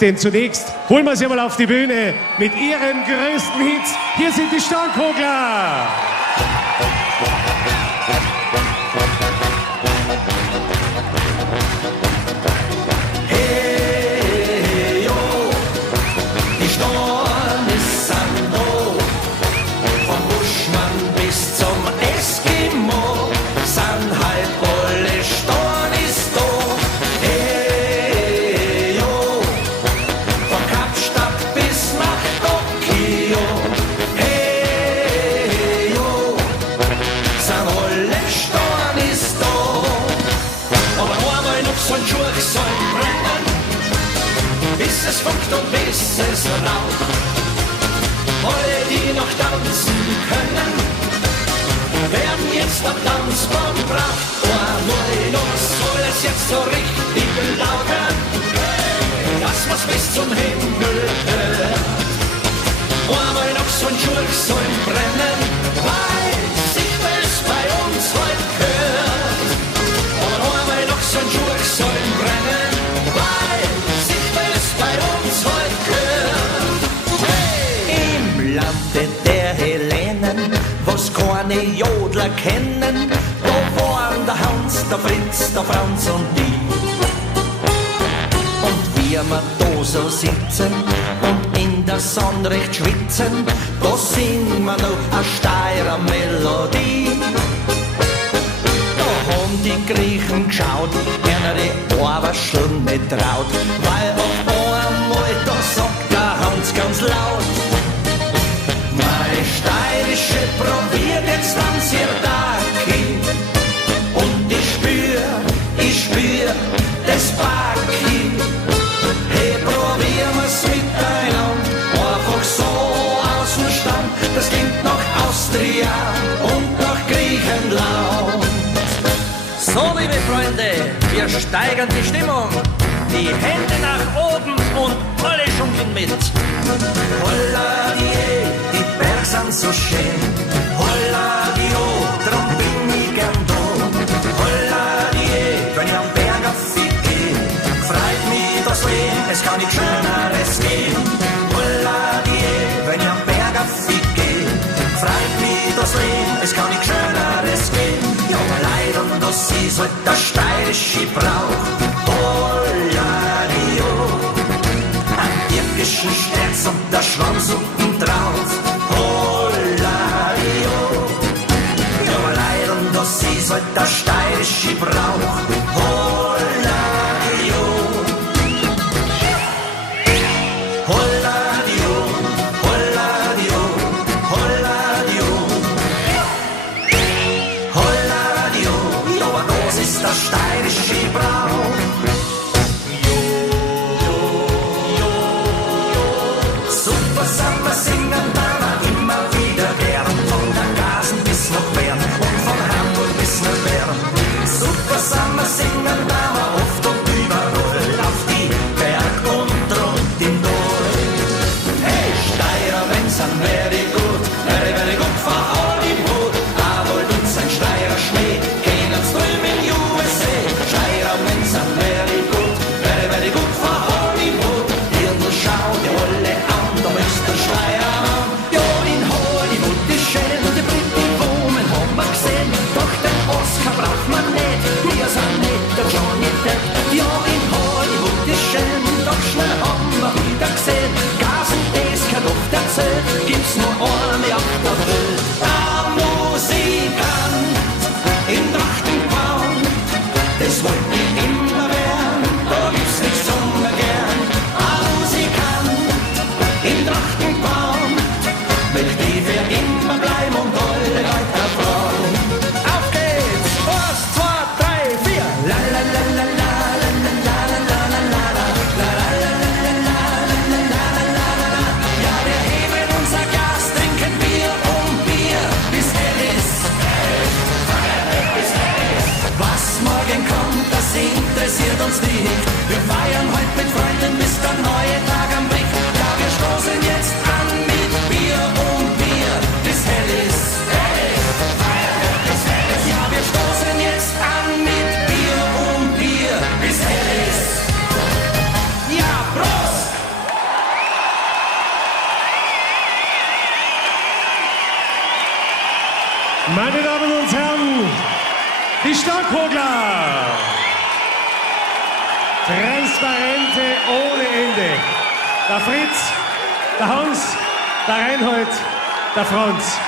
Denn zunächst holen wir sie mal auf die Bühne mit ihren größten Hits. Hier sind die Staunkugler. Hey, yo, die Storn ist an Do. Vom Buschmann bis zum Eskimo, san halb alle Storn ist do. Hey, yo, von Kapstadt bis nach Tokio. Hey, yo, san alle Storn ist do. Aber einmal noch so ein Schurch soll brennen, bis es funkt und bis es raucht. Alle, die noch tanzen können, werden jetzt am Tanzbaum gebracht. Einmal noch soll es jetzt so richtig laufen, dass was bis zum Himmel hört. Einmal noch so ein Schurch soll brennen, weil sich das bei uns heute gehört. Aber einmal noch so ein Schurch soll brennen, weil sich das bei uns heute gehört. Hey! Im Lande der Hellenen, was keine Jodler kennen, da waren der Hans, der Fritz, der Franz und die. Und wie wir da so sitzen und in der Sonne recht schwitzen, da singen wir noch eine Steirer Melodie. Da haben die Griechen geschaut, einer die Ohrwascheln nicht traut, weil auf einmal da sagt der Hans ganz laut: Meine steirische probiert jetzt am Sirdaki und ich spür das Baki. Hey, probieren wir's miteinander, einfach so aus dem Stand. Das klingt nach Austria und nach Griechenland. So, liebe Freunde, wir steigern die Stimmung. Die Hände nach oben und alle schunkeln mit. Holla die, die Berge sind so schön. Holla die, oh, drum bin ich gern da. Holla die, wenn ich am Berg auf die geh, freut mich das Leben, es kann nicht Schöneres geben. Holla die, wenn ich am Berg auf die geh, freut mich das Leben, es kann nicht Schöneres geben. Ja, Leid und das ist halt der steirische Brauch. Holla die, oh, ein türkischen Sterz und der Schwanz unten drauf. Holla die, oh, ja, Leid und das ist halt der steirische Brauch. Holla die, oh, holla die, oh, holla die, oh, holla die, oh, holla die, oh, ja, das ist der steirische Brauch. Super Samba singen wir immer wieder gern, von der Gasen bis nach Bern und von Hamburg bis nach Bern. Super Samba singen wir oft und überall, auf die Berg und rund im Dorf. Hey, Steirer, wenn's an very good, very good for Hollywood. Aber uns ein Steirer Schnee, kennen drüben in USA. Steirer, wenn's an very good for Hollywood. Dirndl schau die alle an, da müsst ihr Steirer. Ja, in Hollywood ist schön und die Pretty Woman haben wir gesehen. Doch den Oscar braucht man nicht, wir sind nicht der Johnny Depp. Ja, in Hollywood ist schön, doch schnell haben wir wieder gesehen. Gasen, das kann oft erzählt, gibt's nur eine auf der Welt. Ein Musikant in Trachtenbraun, das wollt ich immer werden, da gibt's nichts zum gern. Ein Musikant in Trachtenbraun, möchte ich für immer bleiben und alle Leute erfreuen. Auf geht's! 1, 2, 3, 4! La la la la la la la la la la la la la la la la la la la la Meine Damen und Herren, die Starkhogler. Transparente ohne Ende. Der Fritz, der Hans, der Reinhold, der Franz.